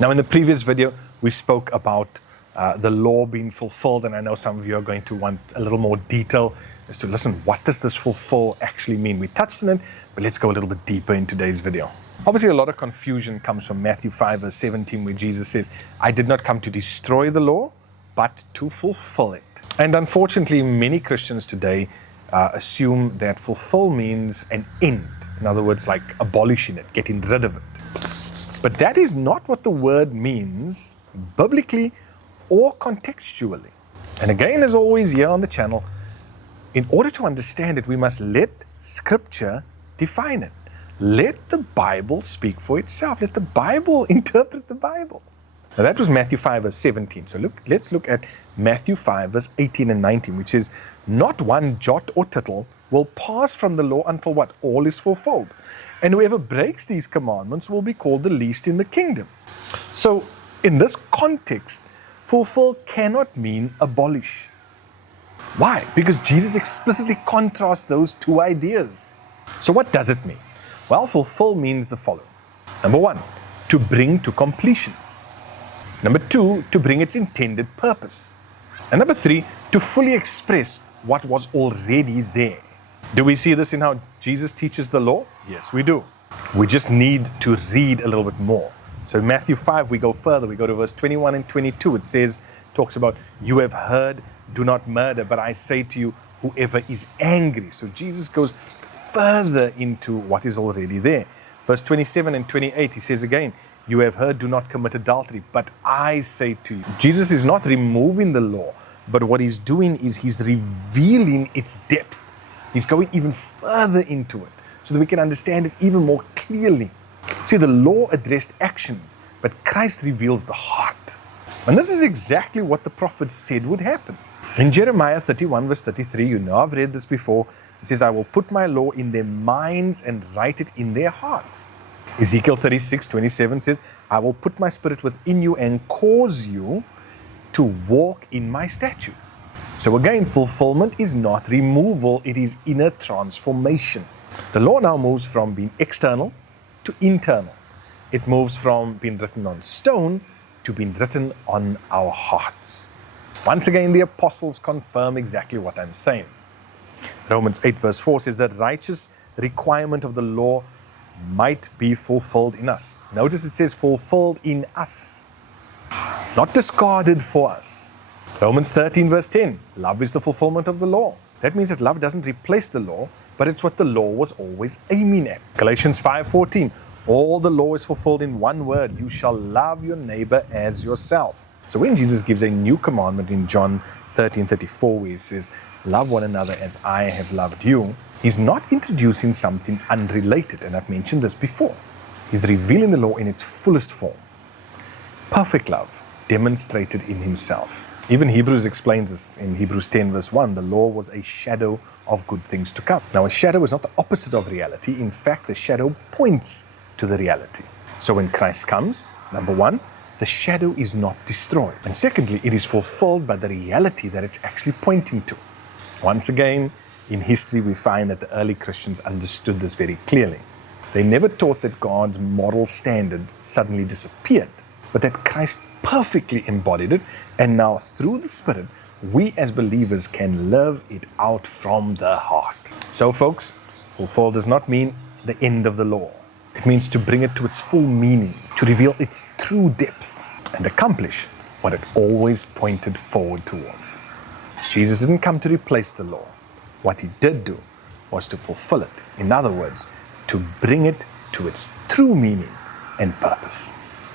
Now, in the previous video, we spoke about the law being fulfilled, and I know some of you are going to want a little more detail as to, listen, what does this fulfill actually mean? We touched on it, but let's go a little bit deeper in today's video. Obviously, a lot of confusion comes from Matthew 5, verse 17, where Jesus says, I did not come to destroy the law, but to fulfill it. And unfortunately, many Christians today assume that fulfill means an end. In other words, like abolishing it, getting rid of it. But that is not what the word means biblically or contextually. And again, as always here on the channel, in order to understand it, we must let Scripture define it. Let the Bible speak for itself. Let the Bible interpret the Bible. Now that was Matthew 5 verse 17. So let's look at Matthew 5 verse 18 and 19, which says, not one jot or tittle will pass from the law until what? All is fulfilled. And whoever breaks these commandments will be called the least in the kingdom. So in this context, fulfill cannot mean abolish. Why? Because Jesus explicitly contrasts those two ideas. So what does it mean? Well, fulfill means the following. Number one, to bring to completion. Number two, to bring its intended purpose. And number three, to fully express what was already there. Do we see this in how Jesus teaches the law? Yes, we do. We just need to read a little bit more. So in Matthew 5, we go further. We go to verse 21 and 22. It says, talks about, you have heard, do not murder, but I say to you, whoever is angry. So Jesus goes further into what is already there. Verse 27 and 28, he says again, you have heard, do not commit adultery, but I say to you. Jesus is not removing the law, but what he's doing is he's revealing its depth. He's going even further into it so that we can understand it even more clearly. See, the law addressed actions, but Christ reveals the heart. And this is exactly what the prophets said would happen. In Jeremiah 31 verse 33, you know I've read this before, it says, I will put my law in their minds and write it in their hearts. Ezekiel 36:27 says, I will put my spirit within you and cause you to walk in my statutes. So again, fulfillment is not removal, it is inner transformation. The law now moves from being external to internal. It moves from being written on stone to being written on our hearts. Once again, the apostles confirm exactly what I'm saying. Romans 8 verse 4 says that righteous requirement of the law might be fulfilled in us. Notice it says fulfilled in us, not discarded for us. Romans 13 verse 10, love is the fulfillment of the law. That means that love doesn't replace the law, but it's what the law was always aiming at. Galatians 5:14, all the law is fulfilled in one word, you shall love your neighbor as yourself. So when Jesus gives a new commandment in John 13:34, where he says, love one another as I have loved you, he's not introducing something unrelated, and I've mentioned this before. He's revealing the law in its fullest form. Perfect love demonstrated in himself. Even Hebrews explains this in Hebrews 10 verse 1, the law was a shadow of good things to come. Now a shadow is not the opposite of reality. In fact, the shadow points to the reality. So when Christ comes, number one, the shadow is not destroyed. And secondly, it is fulfilled by the reality that it's actually pointing to. Once again, in history, we find that the early Christians understood this very clearly. They never taught that God's moral standard suddenly disappeared, but that Christ perfectly embodied it, and now through the Spirit, we as believers can live it out from the heart. So folks, fulfill does not mean the end of the law. It means to bring it to its full meaning, to reveal its true depth, and accomplish what it always pointed forward towards. Jesus didn't come to replace the law. What he did do was to fulfill it. In other words, to bring it to its true meaning and purpose.